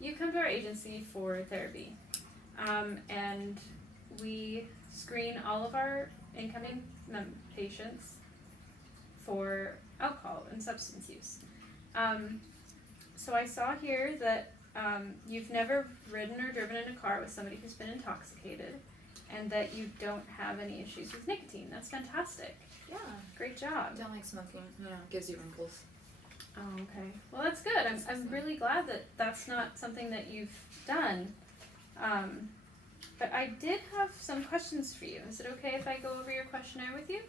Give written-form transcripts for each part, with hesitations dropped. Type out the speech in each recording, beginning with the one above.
you come to our agency for therapy, and we screen all of our incoming patients for alcohol and substance use. So I saw here that you've never ridden or driven in a car with somebody who's been intoxicated, and that you don't have any issues with nicotine. That's fantastic. Yeah. Great job. Don't like smoking, gives you wrinkles. Oh, okay. Well, that's good. I'm really glad that that's not something that you've done. But I did have some questions for you. Is it okay if I go over your questionnaire with you?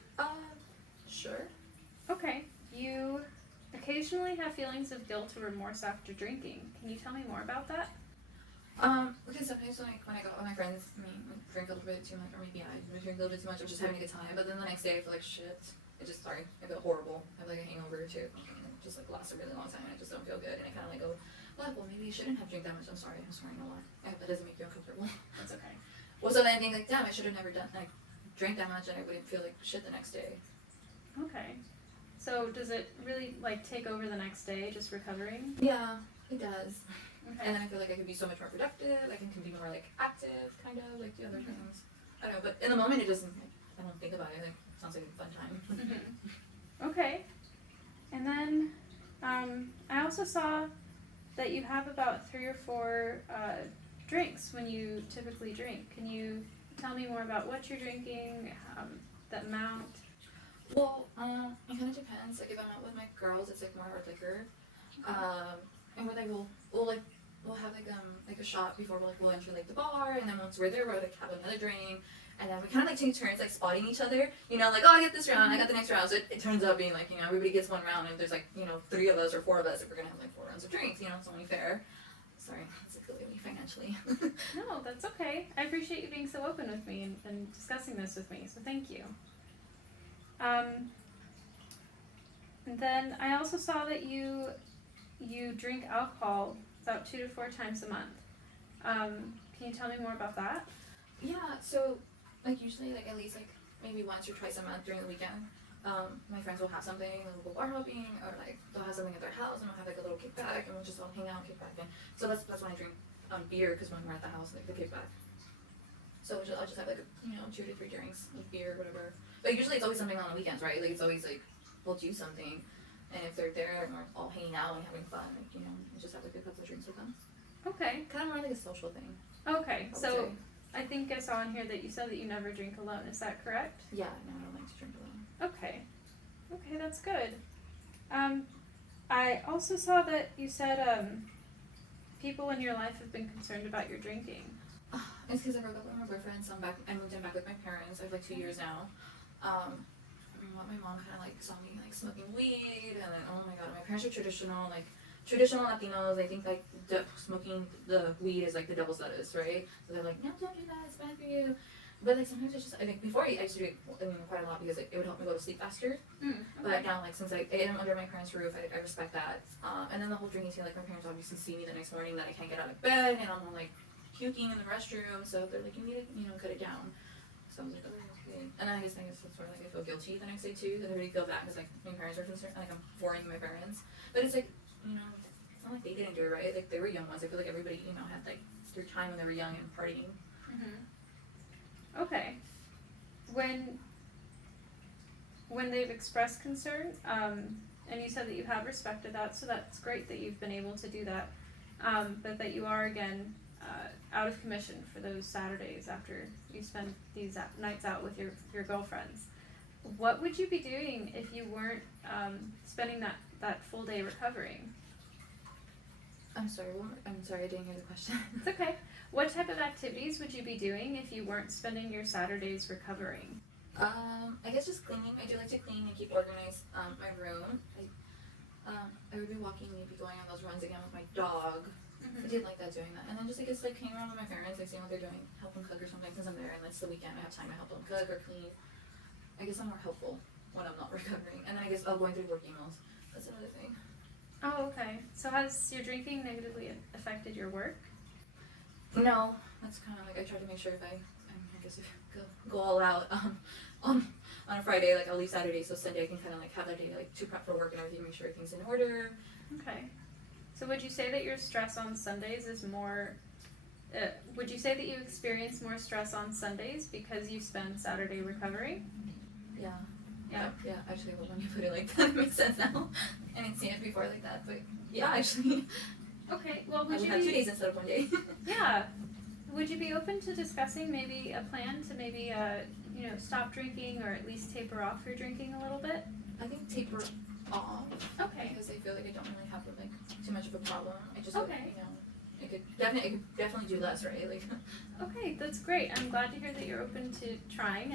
Sure. Okay. You occasionally have feelings of guilt or remorse after drinking. Can you tell me more about that? Because sometimes when I go out with my friends, drink a little bit too much, or maybe I drink a little bit too much, I'm just having a good time, but then the next day I feel like shit. I feel horrible. I have like a hangover too. It just like lasts a really long time and I just don't feel good, and I kind of like go, well, maybe you shouldn't have drank that much. I'm swearing a lot. I hope that doesn't make you uncomfortable. That's okay. Well, so then I think like, damn, I should have never drank that much, and I wouldn't feel like shit the next day. Okay. So does it really like take over the next day, just recovering? Yeah, it does. Okay. And then I feel like I could be so much more productive. I can be more like active, kind of like the other things. I don't know, but in the moment it doesn't. I don't think about it. Like, it sounds like a fun time. Okay. And then I also saw that you have about 3 or 4 drinks when you typically drink. Can you tell me more about what you're drinking, the amount? Well, it kind of depends. Like if I'm out with my girls, it's like more hard liquor. And when we'll have like a shot before we'll enter like the bar, and then once we're there, we'll like have another drink, and then we kind of like take turns like spotting each other. Like, oh, I get this round, I got the next round. So it turns out being like, everybody gets one round, and there's like 3 of us or 4 of us, if we're gonna have like 4 rounds of drinks. It's only fair. Sorry, it's like really financially. No, that's okay. I appreciate you being so open with me and discussing this with me. So thank you. And then I also saw that you drink alcohol about 2 to 4 times a month. Can you tell me more about that? Yeah, so like usually like at least like maybe once or twice a month during the weekend, my friends will have something, and we'll go bar hopping, or like they'll have something at their house, and we'll have like a little kickback, and we'll just all hang out and kick back. And so that's when I drink beer, because when we're at the house, like the kickback. So I'll just have like 2 to 3 drinks of beer, whatever. But usually it's always something on the weekends, right? Like it's always like we'll do something, and if they're there and we're all hanging out and having fun, like we'll just have like a couple of drinks with them. Okay. Kind of more like a social thing. Okay, so I think I saw in here that you said that you never drink alone. Is that correct? Yeah, no, I don't like to drink alone. Okay. Okay, that's good. I also saw that you said people in your life have been concerned about your drinking. It's because I broke up with my boyfriend, so I moved in back with my parents. I have like 2 years now. My mom kind of like saw me like smoking weed, and then oh my god, my parents are traditional Latinos. I think like smoking the weed is like the devil's lettuce, right? So they're like, no, don't do that, it's bad for you. But like sometimes it's just, I think before I used to do it quite a lot because it would help me go to sleep faster. Okay. But now like since I am under my parents' roof, I respect that. And then the whole drinking thing, like my parents obviously see me the next morning that I can't get out of bed, and I'm like puking in the restroom, so they're like, you need to cut it down. So I was like, oh, okay. And then I guess that's sort of like I feel guilty the next day too, that I really feel bad because like my parents are concerned, like I'm boring my parents. But it's like, it's not like they didn't do it, right? Like they were young ones. I feel like everybody, had like their time when they were young and partying. Okay. When they've expressed concern, and you said that you have respected that, so that's great that you've been able to do that, but that you are again out of commission for those Saturdays after you spend these nights out with your girlfriends. What would you be doing if you weren't spending that full day recovering? I'm sorry, I didn't hear the question. It's okay. What type of activities would you be doing if you weren't spending your Saturdays recovering? I guess just cleaning. I do like to clean and keep organized my room. I would be walking, maybe going on those runs again with my dog. I did like that, doing that. And then just like hanging around with my parents, like seeing what they're doing, help them cook or something, since I'm there and it's the weekend, I have time to help them cook or clean. I guess I'm more helpful when I'm not recovering. And then I guess going through work emails. That's another thing. Oh, okay. So has your drinking negatively affected your work? No, that's kind of like I try to make sure if I go all out on a Friday, like I'll leave Saturday, so Sunday I can kind of like have that day like to prep for work and everything, make sure everything's in order. Okay. So would you say that your stress on Sundays is more, would you say that you experience more stress on Sundays because you spend Saturday recovering? Yeah. Yeah? Yeah, actually, well, when you put it like that, it makes sense now. I didn't see it before like that, but yeah, actually. Okay, well I would would you have 2 be, days instead of 1 day. yeah, would you be open to discussing maybe a plan to maybe, you know, stop drinking or at least taper off your drinking a little bit? I think taper off. Okay. Because I feel like I don't really have like too much of a problem. I just Okay. you know, I could definitely do less, right? Like. Okay, that's great. I'm glad to hear that you're open to trying,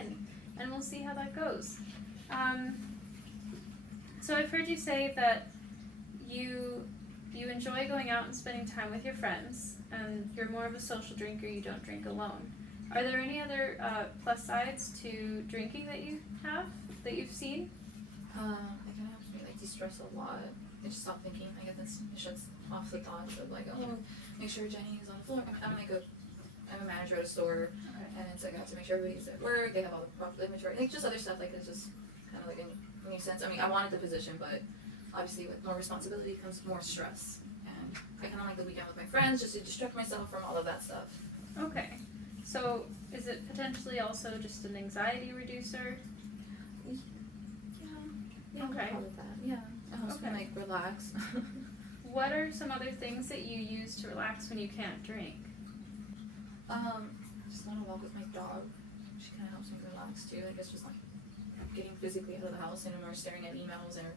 and we'll see how that goes. So I've heard you say that you enjoy going out and spending time with your friends, and you're more of a social drinker. You don't drink alone. Are there any other plus sides to drinking that you have that you've seen? It kind of helps me like de-stress a lot. I just stop thinking. I get this. It shuts off the thoughts of like, oh, make sure Jenny is on the floor. I'm a manager at a store, and it's like I have to make sure everybody's at work. They have all the proper inventory, like just other stuff. Like it's just kind of like a nuisance. I mean, I wanted the position, but obviously with more responsibility comes more stress. And I kind of like the weekend with my friends just to distract myself from all of that stuff. Okay. So is it potentially also just an anxiety reducer? Yeah, Okay. I'll with that. Yeah, it helps me like relax. What are some other things that you use to relax when you can't drink? Just want to walk with my dog. She kind of helps me relax too. I guess just like getting physically out of the house and more staring at emails or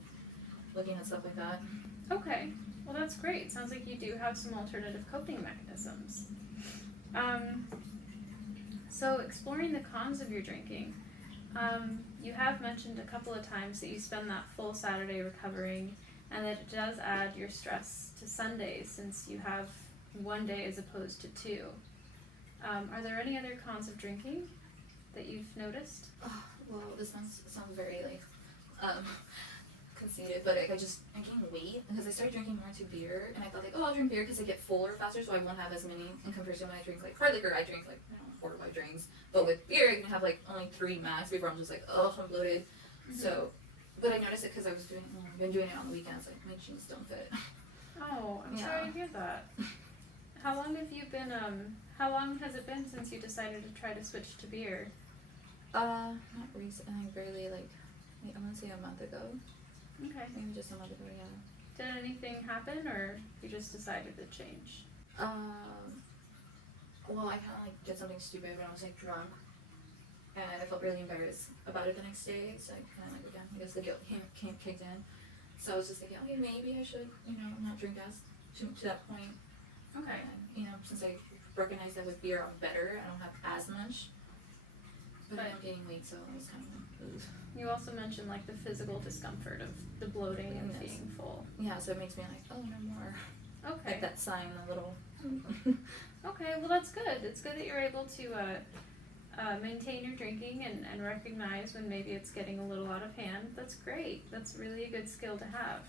looking at stuff like that. Okay, well that's great. Sounds like you do have some alternative coping mechanisms. So exploring the cons of your drinking, you have mentioned a couple of times that you spend that full Saturday recovering, and that it does add your stress to Sundays since you have 1 day as opposed to 2. Are there any other cons of drinking that you've noticed? Oh, well, this sounds very like conceited, but like, I gained weight because I started drinking more into beer, and I thought like, oh, I'll drink beer because I get fuller faster, so I won't have as many in comparison when I drink like hard liquor. I drink like 4 or 5 drinks, but with beer I can have like only 3 max before I'm just like, oh, I'm bloated. Mm-hmm. So, but I noticed it because I've been doing it on the weekends. Like my jeans don't fit. Oh, I'm sorry to hear that. How long has it been since you decided to try to switch to beer? Not recently, barely like I want to say a month ago. Okay. Maybe just a month ago, yeah. Did anything happen, or you just decided to change? Well, I kind of like did something stupid when I was like drunk, and I felt really embarrassed about it the next day. So I kind of like again, I guess the guilt kicked in. So I was just thinking, okay, maybe I should, not drink as to that point. Okay. And, since I recognize that with beer I'm better, I don't have as much. But I'm gaining weight, so it was kind of like, you also mentioned like the physical discomfort of the bloating and being full. Yeah, so it makes me like, oh, no more. Okay. Like that sign, a little. Okay, well that's good. It's good that you're able to maintain your drinking and recognize when maybe it's getting a little out of hand. That's great. That's really a good skill to have.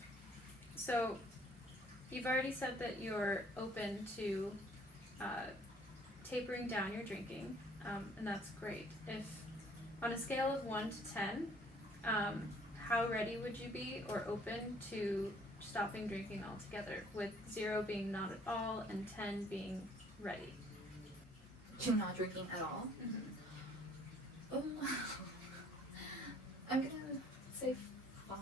So, you've already said that you're open to tapering down your drinking, and that's great. If on a scale of 1 to 10, how ready would you be or open to stopping drinking altogether, with 0 being not at all and 10 being ready? To not drinking at all? Mm-hmm. I'm gonna say 5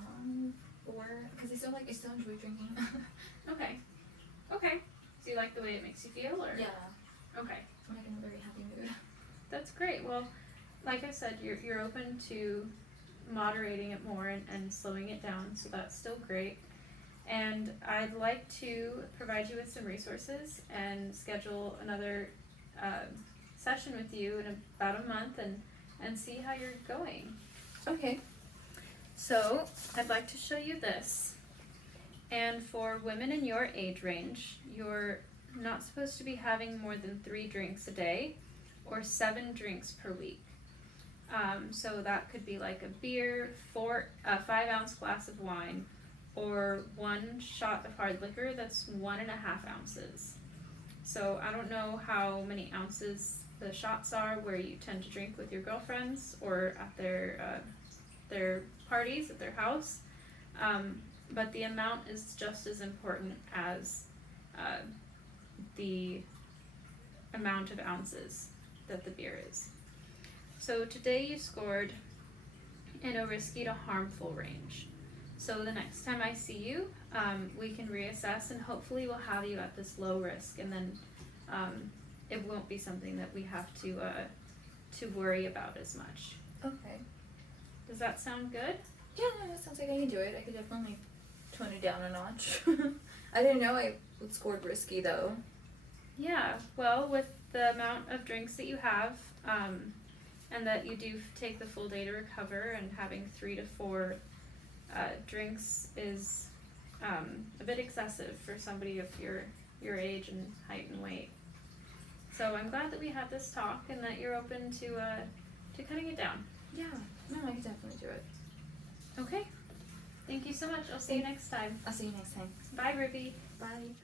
or because I still enjoy drinking. Okay. Do you like the way it makes you feel, or? Yeah. Okay. I'm like in a very happy mood. That's great. Well, like I said, you're open to moderating it more and slowing it down, so that's still great. And I'd like to provide you with some resources and schedule another session with you in about a month and see how you're going. Okay. So I'd like to show you this. And for women in your age range, you're not supposed to be having more than 3 drinks a day or 7 drinks per week. So that could be like a beer, 5-ounce glass of wine, or 1 shot of hard liquor that's 1.5 ounces. So I don't know how many ounces the shots are where you tend to drink with your girlfriends or at their parties at their house, but the amount is just as important as the amount of ounces that the beer is. So today you scored in a risky to harmful range. So the next time I see you, we can reassess, and hopefully we'll have you at this low risk, and then it won't be something that we have to worry about as much. Okay. Does that sound good? Yeah, no, that sounds like I can do it. I could definitely tone it down a notch. I didn't know I would score risky though. Yeah, well, with the amount of drinks that you have, and that you do take the full day to recover, and having 3 to 4 drinks is a bit excessive for somebody of your age and height and weight. So I'm glad that we had this talk and that you're open to cutting it down. Yeah, no, I could definitely do it. Okay. Thank you so much. I'll see you next time. I'll see you next time. Bye, Ruby. Bye.